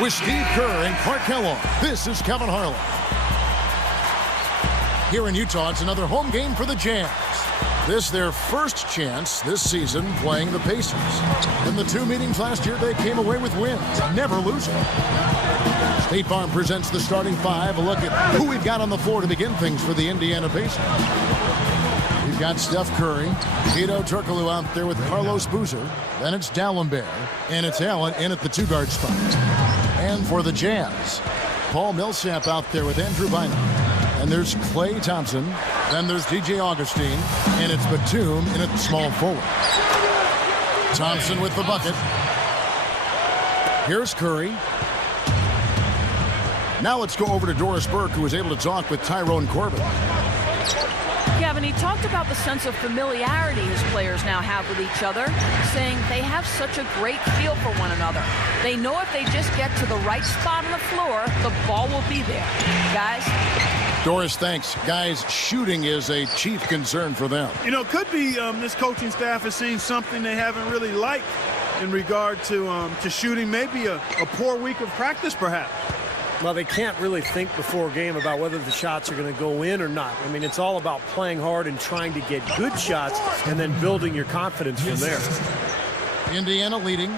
With Steve Kerr and Clark Kellogg, this is Kevin Harlan. Here in Utah, it's another home game for the Jazz. This their first chance this season playing the Pacers. In the two meetings last year, they came away with wins, never losing. State Farm presents the starting five. A look at who we've got on the floor to begin things for the Indiana Pacers. We've got Steph Curry, Hedo Turkoglu out there with Carlos Boozer. Then it's D'Alembert, and it's Allen in at the two-guard spot. And for the Jazz, Paul Millsap out there with Andrew Bynum. And there's Klay Thompson. Then there's DJ Augustine. And it's Batum in at small forward. Thompson with the bucket. Here's Curry. Now let's go over to Doris Burke, who was able to talk with Tyrone Corbin. Kevin, he talked about the sense of familiarity his players now have with each other, saying they have such a great feel for one another. They know if they just get to the right spot on the floor, the ball will be there. Guys? Doris, thanks. Guys, shooting is a chief concern for them. You know, could be this coaching staff has seen something they haven't really liked in regard to shooting. Maybe a poor week of practice, perhaps. Well, they can't really think before a game about whether the shots are going to go in or not. I mean, it's all about playing hard and trying to get good shots and then building your confidence from there. Indiana leading.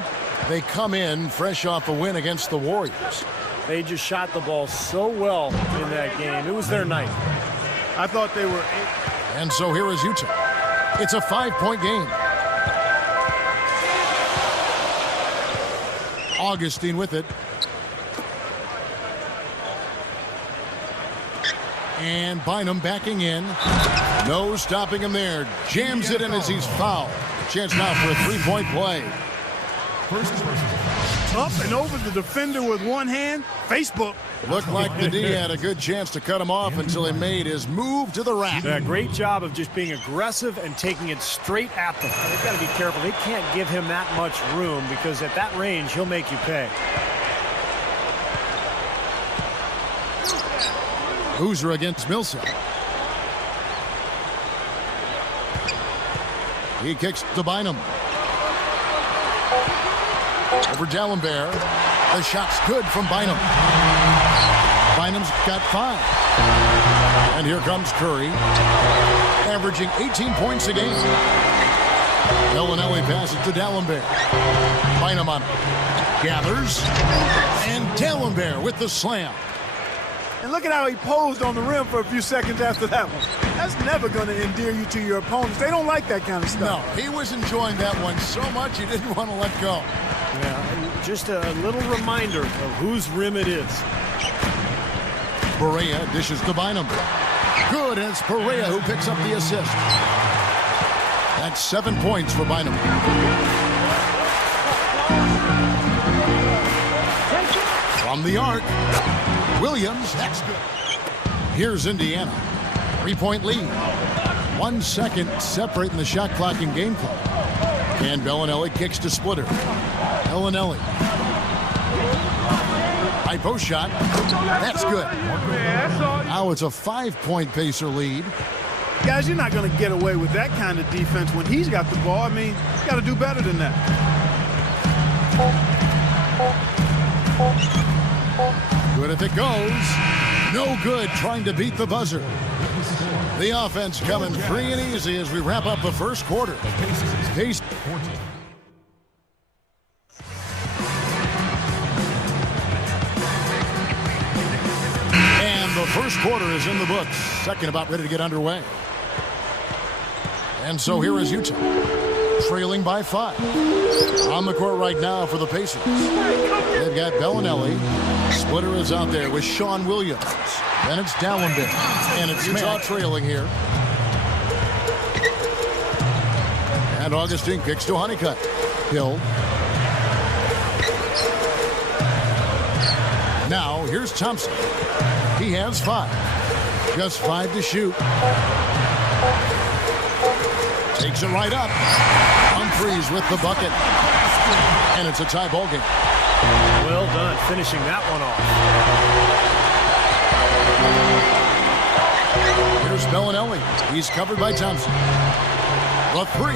They come in fresh off a win against the Warriors. They just shot the ball so well in that game. It was their night. I thought they were. And so here is Utah. It's a 5-point game. Augustine with it. And Bynum backing in. No stopping him there. Jams it in as he's fouled. Chance now for a three-point play. Up and over the defender with one hand. Facebook. Looked like the D had a good chance to cut him off until he made his move to the rack. Yeah, great job of just being aggressive and taking it straight at them. They've got to be careful. They can't give him that much room because at that range, he'll make you pay. Boozer against Millsap. He kicks to Bynum. Over D'Alembert. The shot's good from Bynum. Bynum's got 5. And here comes Curry, averaging 18 points a game. Bellinelli passes to D'Alembert. Bynum on him. Gathers. And D'Alembert with the slam. And look at how he posed on the rim for a few seconds after that one. That's never going to endear you to your opponents. They don't like that kind of stuff. No, he was enjoying that one so much he didn't want to let go. Yeah, just a little reminder of whose rim it is. Perea dishes to Bynum. Good, and it's Perea who picks up the assist. That's 7 points for Bynum. From the arc, Williams, that's good. Here's Indiana. 3-point lead. 1 second separating the shot clock and game clock. And Bellinelli kicks to Splitter. Bellinelli. High post shot. That's good. Now it's a 5-point Pacer lead. Guys, you're not going to get away with that kind of defense when he's got the ball. I mean, you got to do better than that. Good if it goes. No good trying to beat the buzzer. The offense coming free and easy as we wrap up the first quarter. Pace. And the first quarter is in the books. Second about ready to get underway. And so here is Utah, trailing by 5. On the court right now for the Pacers. They've got Bellinelli. Splitter is out there with Sean Williams. Then it's D'Alembert. And it's Utah trailing here. And Augustine kicks to Honeycutt. Hill. Now here's Thompson. He has 5. Just 5 to shoot. Takes it right up. Humphries with the bucket. And it's a tie ball game. Well done, finishing that one off. Here's Bellinelli. He's covered by Thompson. The 3.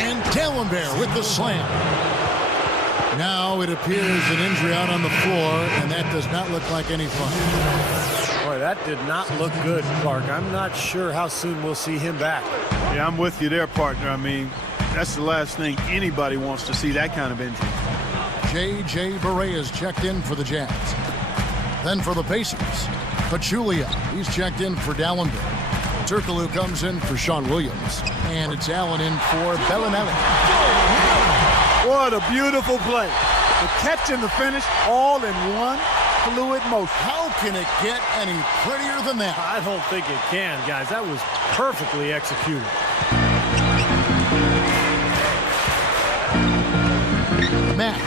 And D'Alembert with the slam. Now it appears an injury out on the floor, and that does not look like any fun. Boy, that did not look good, Clark. I'm not sure how soon we'll see him back. Yeah, I'm with you there, partner. I mean, that's the last thing anybody wants to see, that kind of injury. J.J. Barea is checked in for the Jazz. Then for the Pacers, Pachulia. He's checked in for Dallenberg. Turkoglu comes in for Sean Williams. And it's Allen in for Bellinelli. What a beautiful play. The catch and the finish all in one fluid motion. How can it get any prettier than that? I don't think it can, guys. That was perfectly executed. Matt,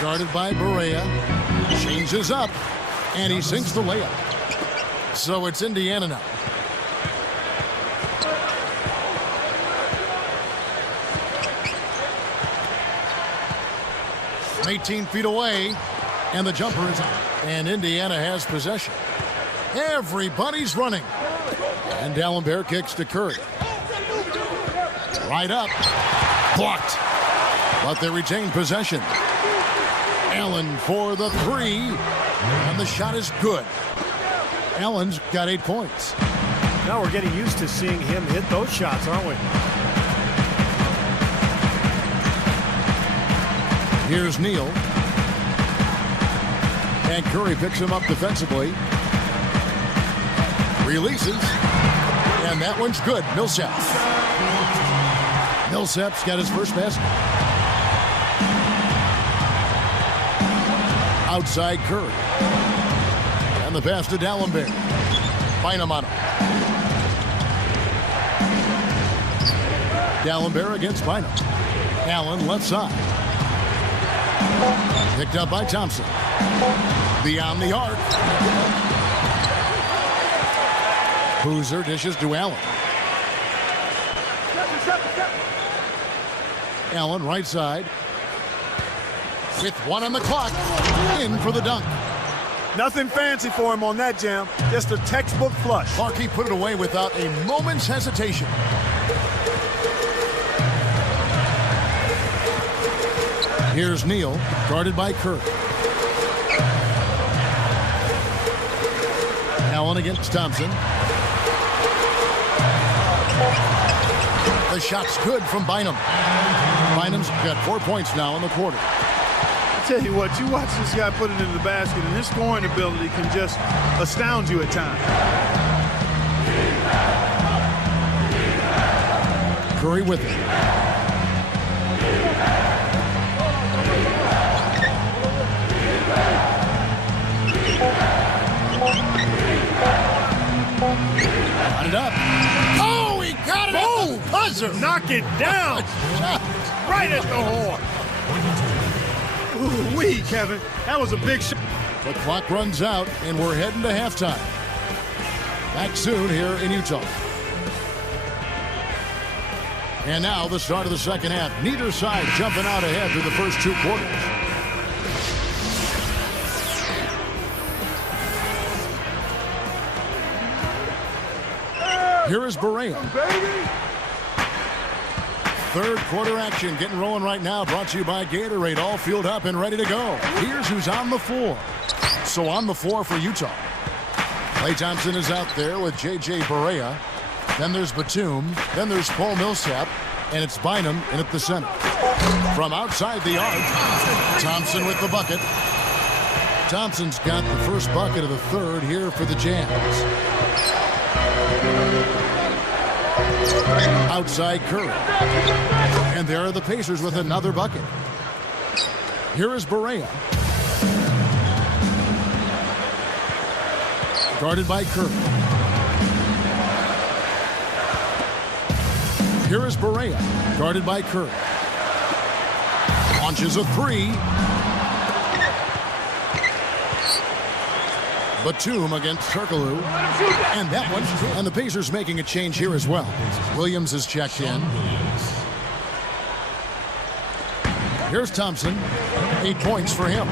guarded by Barea, changes up, and he sinks the layup. So it's Indiana now. 18 feet away, and the jumper is up. And Indiana has possession. Everybody's running. And Dallenberg kicks to Curry. Right up. Blocked. But they retain possession. Allen for the three. And the shot is good. Allen's got 8 points. Now we're getting used to seeing him hit those shots, aren't we? Here's Neal. And Curry picks him up defensively. Releases. And that one's good. Millsap. Millsap's got his first basket. Outside Curry. And the pass to Dallenberg. Bynum on him. Dallenberg against Bynum. Allen left side. Picked up by Thompson. Beyond the arc. Boozer dishes to Allen. Allen right side. With 1 on the clock. In for the dunk. Nothing fancy for him on that jam. Just a textbook flush. Clarkey put it away without a moment's hesitation. Here's Neal, guarded by Curry. Allen against Thompson. The shot's good from Bynum. Bynum's got 4 points now in the quarter. I tell you what, you watch this guy put it in the basket, and his scoring ability can just astound you at times. Curry with it. Got it up. Oh, he got it at the buzzer. Knock it down. Right at the horn. Ooh-wee, Kevin. That was a big shot. The clock runs out, and we're heading to halftime. Back soon here in Utah. And now the start of the second half. Neither side jumping out ahead through the first 2 quarters. Here is Barea. Third quarter action getting rolling right now. Brought to you by Gatorade. All fueled up and ready to go. Here's who's on the floor. So on the floor for Utah. Klay Thompson is out there with J.J. Barea. Then there's Batum. Then there's Paul Millsap. And it's Bynum in at the center. From outside the arc, Thompson with the bucket. Thompson's got the first bucket of the third here for the Jazz. Outside Curry. And there are the Pacers with another bucket. Here is Barea. Guarded by Curry. Here is Barea. Guarded by Curry. Launches a three. Batum against Turkoglu. And that one. And the Pacers making a change here as well. Williams is checked in. Here's Thompson. 8 points for him.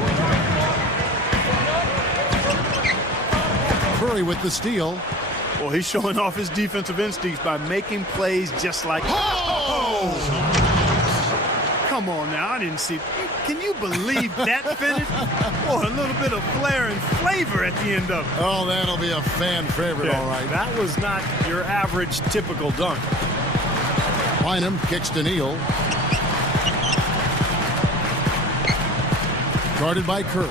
Curry with the steal. Well, he's showing off his defensive instincts by making plays just like... Oh! come on now. I didn't see. Can you believe that finish? Boy, a little bit of flair and flavor at the end of it. Oh, that'll be a fan favorite, all right. That was not your average, typical dunk. Bynum kicks to Neal. Guarded by Kerr.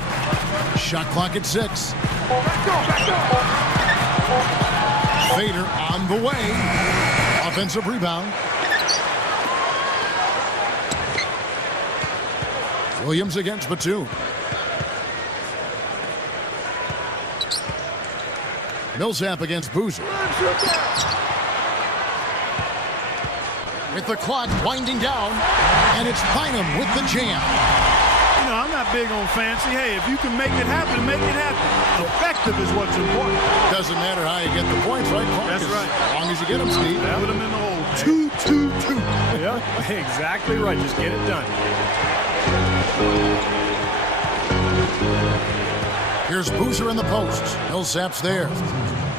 Shot clock at 6. Fader on the way. Offensive rebound. Williams against Batum. Millsap against Boozer. With the clock winding down, and it's Bynum with the jam. You know, I'm not big on fancy. Hey, if you can make it happen, make it happen. Effective is what's important. Doesn't matter how you get the points, right? That's right. As long as you get them, Steve. Put them in the hole. 2-2-2. Yeah, exactly right. Just get it done. Here's Boozer in the post. Millsap's there.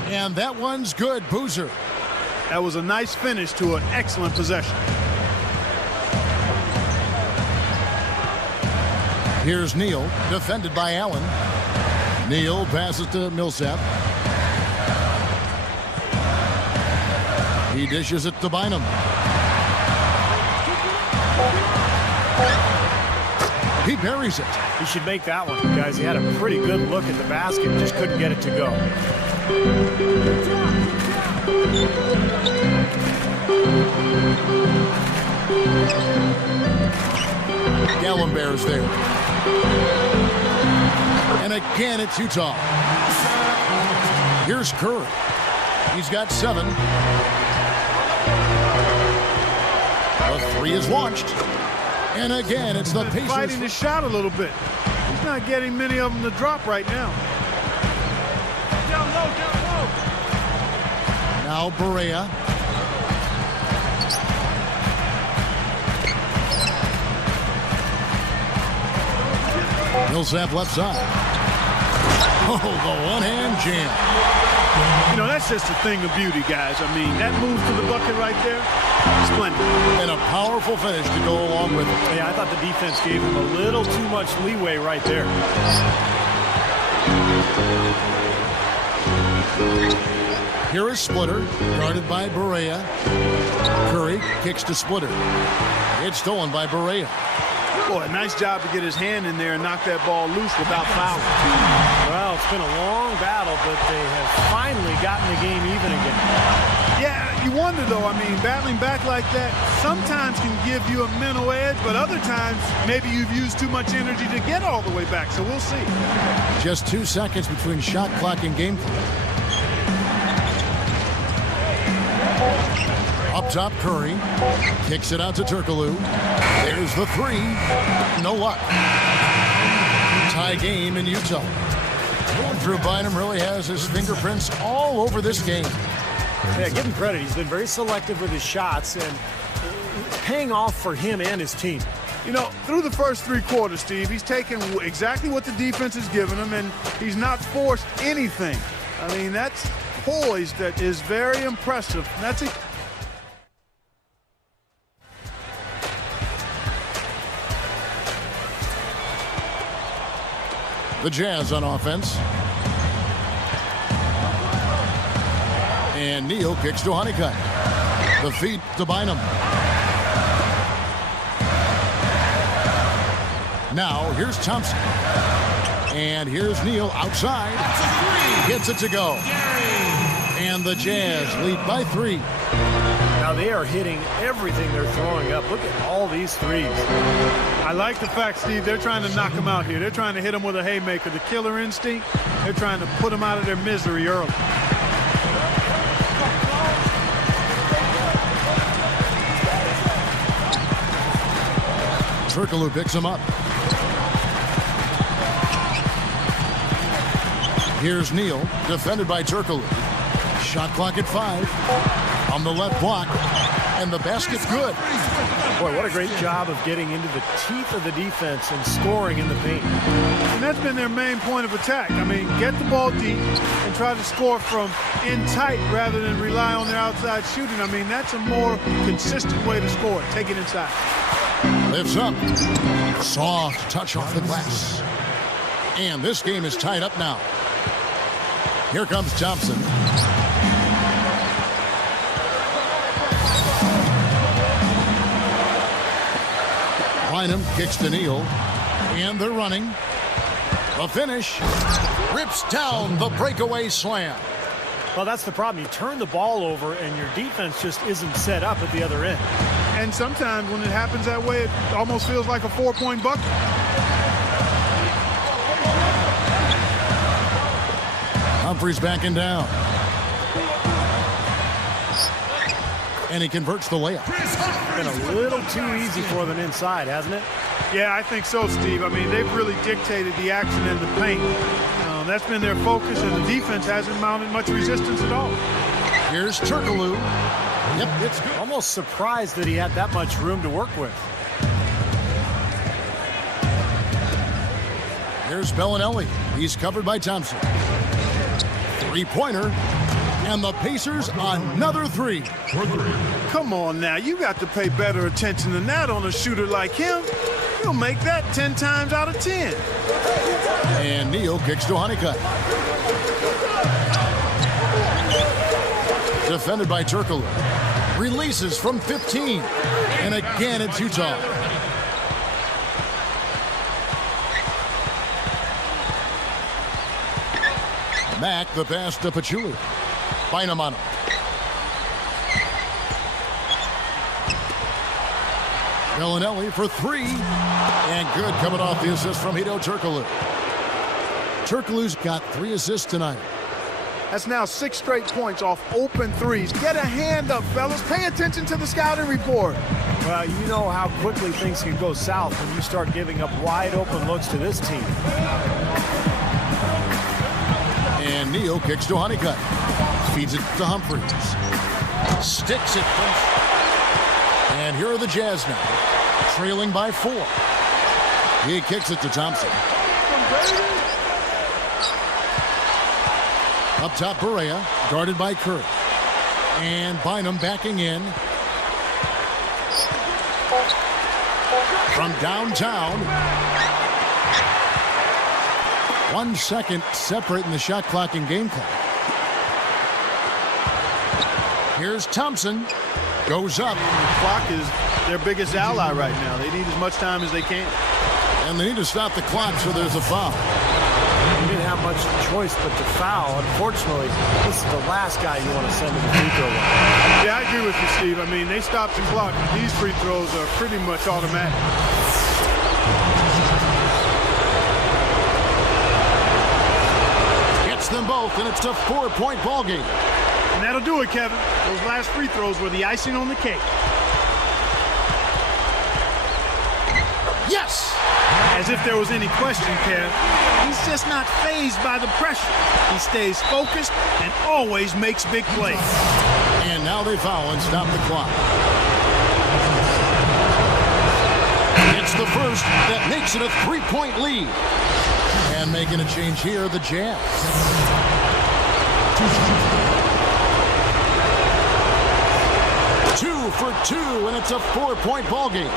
And that one's good, Boozer. That was a nice finish to an excellent possession. Here's Neal, defended by Allen. Neal passes to Millsap. He dishes it to Bynum. He buries it. He should make that one, guys. He had a pretty good look at the basket, just couldn't get it to go. Gallenberg's there. And again, it's Utah. Here's Kerr. He's got 7. The 3 is launched. And again, it's the Pacers. Fighting the shot a little bit. He's not getting many of them to drop right now. Down low, down low. Now Barea. Millsap left side. Oh, the one-hand jam. You know, that's just a thing of beauty, guys. I mean, that move to the bucket right there, splendid. And a powerful finish to go along with it. Yeah, I thought the defense gave him a little too much leeway right there. Here is Splitter, guarded by Barea. Curry kicks to Splitter. It's stolen by Barea. Boy, a nice job to get his hand in there and knock that ball loose without fouling. Well, it's been a long battle, but they have finally gotten the game even again. Yeah, you wonder, though. I mean, battling back like that sometimes can give you a mental edge, but other times maybe you've used too much energy to get all the way back, so we'll see. Just 2 seconds between shot clock and game clock. Up top, Curry kicks it out to Turkoglu. There's the 3. No luck. Tie game in Utah. Drew Bynum really has his fingerprints all over this game. Yeah, give him credit. He's been very selective with his shots and paying off for him and his team. You know, through the first 3 quarters, Steve, he's taken exactly what the defense has given him, and he's not forced anything. I mean, that's poise that is very impressive. That's it. The Jazz on offense. And Neal kicks to Honeycutt. The feed to Bynum. Now here's Thompson. And here's Neal outside. Gets it to go. And the Jazz lead by 3. Now they are hitting everything they're throwing up. Look at all these threes. I like the fact, Steve, they're trying to knock him out here. They're trying to hit him with a haymaker. The killer instinct, they're trying to put him out of their misery early. Turkoglu picks him up. Here's Neal, defended by Turkoglu. Shot clock at 5. On the left block, and the basket's good. Boy, what a great job of getting into the teeth of the defense and scoring in the paint. And that's been their main point of attack. I mean, get the ball deep and try to score from in tight rather than rely on their outside shooting. I mean, that's a more consistent way to score. Take it inside. Lifts up. Soft touch off the glass. And this game is tied up now. Here comes Thompson. Bynum kicks to Neal. And they're running. The finish. Rips down the breakaway slam. Well, that's the problem. You turn the ball over and your defense just isn't set up at the other end. And sometimes when it happens that way, it almost feels like a 4-point bucket. Humphries backing down. And he converts the layup. Been a little too easy for them inside, hasn't it? Yeah, I think so, Steve. I mean, they've really dictated the action in the paint. That's been their focus, and the defense hasn't mounted much resistance at all. Here's Turkoglu. Yep, it's good. Almost surprised that he had that much room to work with. Here's Bellinelli. He's covered by Thompson. Three-pointer. And the Pacers another three. Come on now. You got to pay better attention than that on a shooter like him. He'll make that 10 times out of 10. And Neal kicks to Honeycutt. Defended by Turkoglu. Releases from 15. And again it's Utah. Mack the pass to Pachulia. Bynum on him. Bellinelli for three. And good coming off the assist from Hedo Turkoglu. Turkoglu's got 3 assists tonight. That's now 6 straight points off open threes. Get a hand up, fellas. Pay attention to the scouting report. Well, you know how quickly things can go south when you start giving up wide open looks to this team. And Neal kicks to Honeycutt. Feeds it to Humphries. Sticks it. And here are the Jazz now. Trailing by 4. He kicks it to Thompson. Up top, Barea, guarded by Curry. And Bynum backing in. From downtown. 1 second separating the shot clock and game clock. Here's Thompson. Goes up. The clock is their biggest ally right now. They need as much time as they can. And they need to stop the clock, so there's a foul. You didn't have much choice but to foul. Unfortunately, this is the last guy you want to send to the free throw line. Yeah, I agree with you, Steve. I mean, they stopped the clock. These free throws are pretty much automatic. Gets them both, and it's a 4-point ball game. And that'll do it, Kevin. Those last free throws were the icing on the cake. Yes! As if there was any question, Kev. He's just not fazed by the pressure. He stays focused and always makes big plays. And now they foul and stop the clock. It's the first that makes it a 3-point lead. And making a change here, the Jazz. 2 for 2, and it's a 4-point ball game.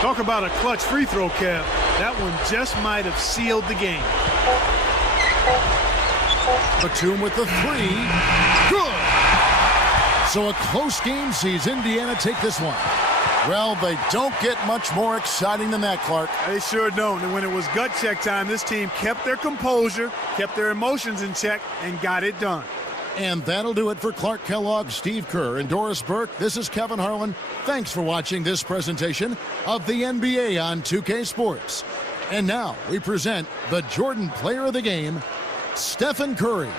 Talk about a clutch free throw, Kev. That one just might have sealed the game. Batum with the 3. Good! So a close game sees Indiana take this one. Well, they don't get much more exciting than that, Clark. They sure don't. And when it was gut check time, this team kept their composure, kept their emotions in check, and got it done. And that'll do it for Clark Kellogg, Steve Kerr, and Doris Burke. This is Kevin Harlan. Thanks for watching this presentation of the NBA on 2K Sports. And now we present the Jordan Player of the Game, Stephen Curry.